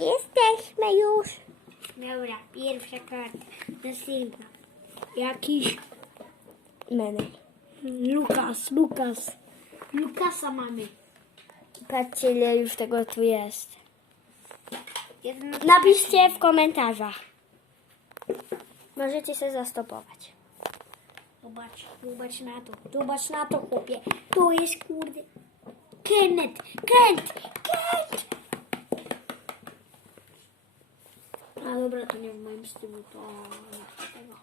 Jesteśmy już. Dobra, pierwsza karta. Następna. Jakiś Menej. Lukas, Lukas. Lukasa mamy. Patrzcie, ile już tego tu jest. Napiszcie w komentarzach. Możecie się zastopować. Zobacz, zobacz na to. Zobacz na to, chłopie. To jest kurde. Kenneth, Kent, Kent. Dobra, to nie w moim stylu, to tego.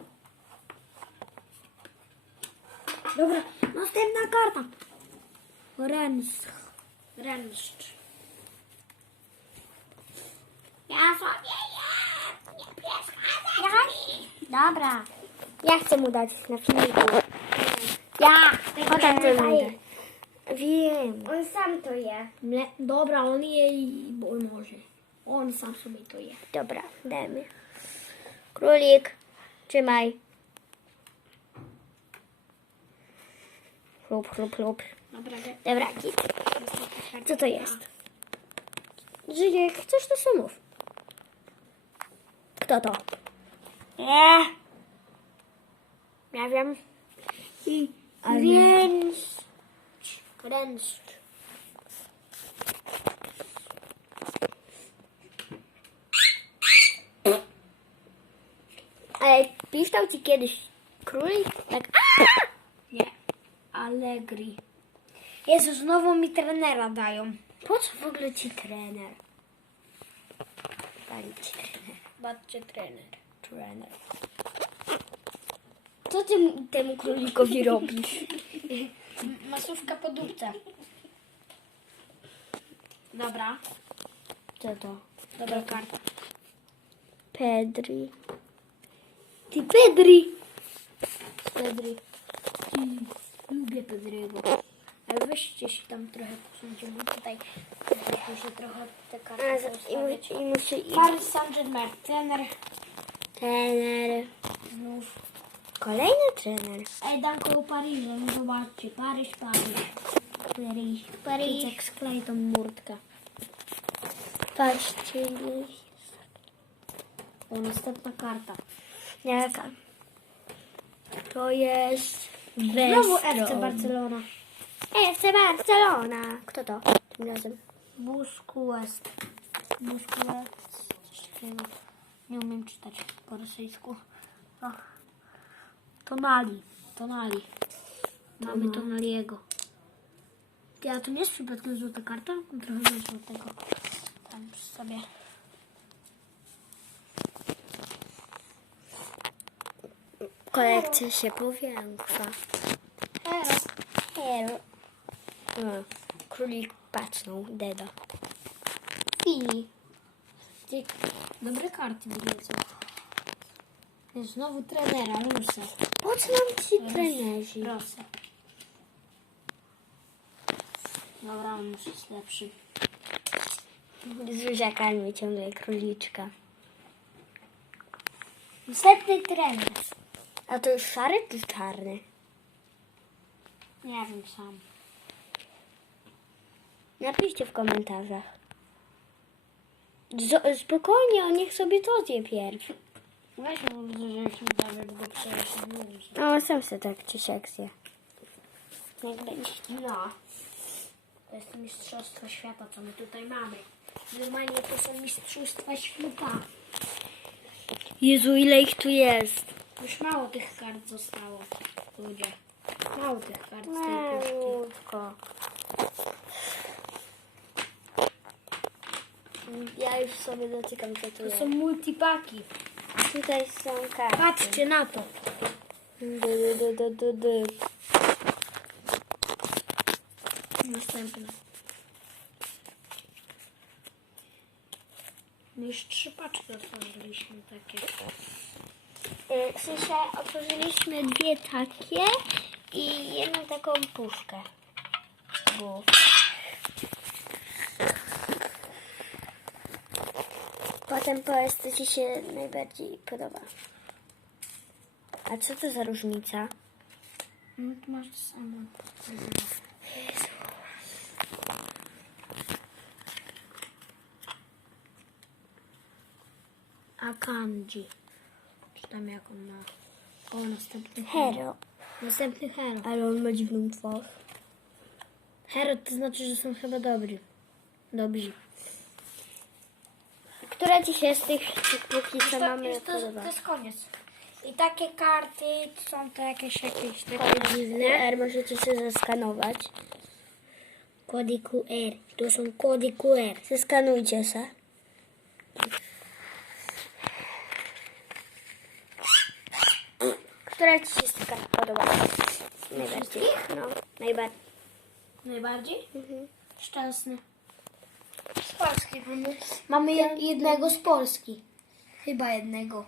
Dobra, następna karta. Rens. Renszcz. Ja sobie jem. Nie przeszkadzaj. Dobra. Ja chcę mu dać na filmiku. Ja. Potem ty daję. Wiem. On sam to je. Mle Dobra, on je i bo może. On sam sobie to je. Dobra, dajmy. Królik, trzymaj. Chlup, chlup, chlup. Dobra, Dobra, git. Co to jest? Żyje, chcesz to mów. Kto to? Eee. Ja wiem. I Ale- Ręcz. Ręcz. Ale pisał ci kiedyś królik? Tak. Nie. Allegri. Jezu, znowu mi trenera dają. Po co w ogóle ci trener? Dali ci trener. Patrzcie, trener. Trener. Co ty mu- temu królikowi robisz? Masówka po dupce. Dobra. Co to? Dobra karta. Pedri. Ty Pedri. Pedri. Lubię Pedriego. Ale weźcie się tam trochę posuńcie, bo tutaj muszę trochę te karty za- I, mu- i musi iść. Paris Saint-Germain, trener Trener. znów. Kolejny trener. Ej, dan koło Paryża, no zobaczcie, Paryż, Paryż. Paryż, Paryż. Jak sklej tą murtkę. Patrzcie. O, następna karta. Jaka? To jest Znowu. FC Barcelona. FC Barcelona. Kto to tym razem? Busquets. Busquets. Nie umiem czytać po rosyjsku. O. Tonali. Tonali. Mamy Tonaliego. Ty, a to nie jest przypadkiem złota karta? Trochę złotego. Tam przy sobie. Kolekcja się powiększa. Ero. Hero. O, Królik patrznął, deda. Ty, dobre karty. Jest znowu trenera, Rusa. Po co nam ci trenerzy? Rosę. Dobra, on już jest lepszy. Z buziakami ciągle króliczka. Następny trener. A to już szary czy czarny? Nie wiem sam. Napiszcie w komentarzach. Z- spokojnie, on niech sobie to zje pierw. Weź mu, żebyśmy nawet go przejeździli. No, sam se tak czy zje. Jak będzie. No. To jest mistrzostwo świata, co my tutaj mamy. Normalnie to są mistrzostwa świata. Jezu, ile ich tu jest. Już mało tych kart zostało. Ludzie. Mało tych kart z tej puszki. Malutko. Ja już sobie dotykam, co tu To jest. są multipaki. Tutaj są karty. Patrzcie na to. Du, du, du, du, du. Następne. No już trzy paczki otworzyliśmy takie. Y, W sensie otworzyliśmy dwie takie i jedną taką puszkę. Bo... Potem powiedz, co Ci się najbardziej podoba. A co to za różnica? No tu masz to samo. Akanji. Czy tam jak on ma? O, następny Hero. Następny hero. Ale on ma dziwną twarz. Hero to znaczy, że są chyba dobrzy. Dobrzy. Która się z tych póki co To, mamy już to, to jest koniec. I takie karty są to jakieś, jakieś takie dziwne. QR możecie sobie zeskanować. Kody QR. To są kody QR. Zeskanujcie se. Która ci się z tych kart podoba? Najbardziej. No, najbardziej. Najbardziej? Mhm. Szczęsny. Z Polski mamy. Mamy je, jednego z Polski. Chyba jednego.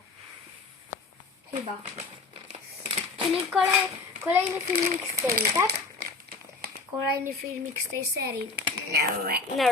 Chyba. Czyli kolej, kolejny filmik z tym, tak? Kolejny filmik z tej serii. No.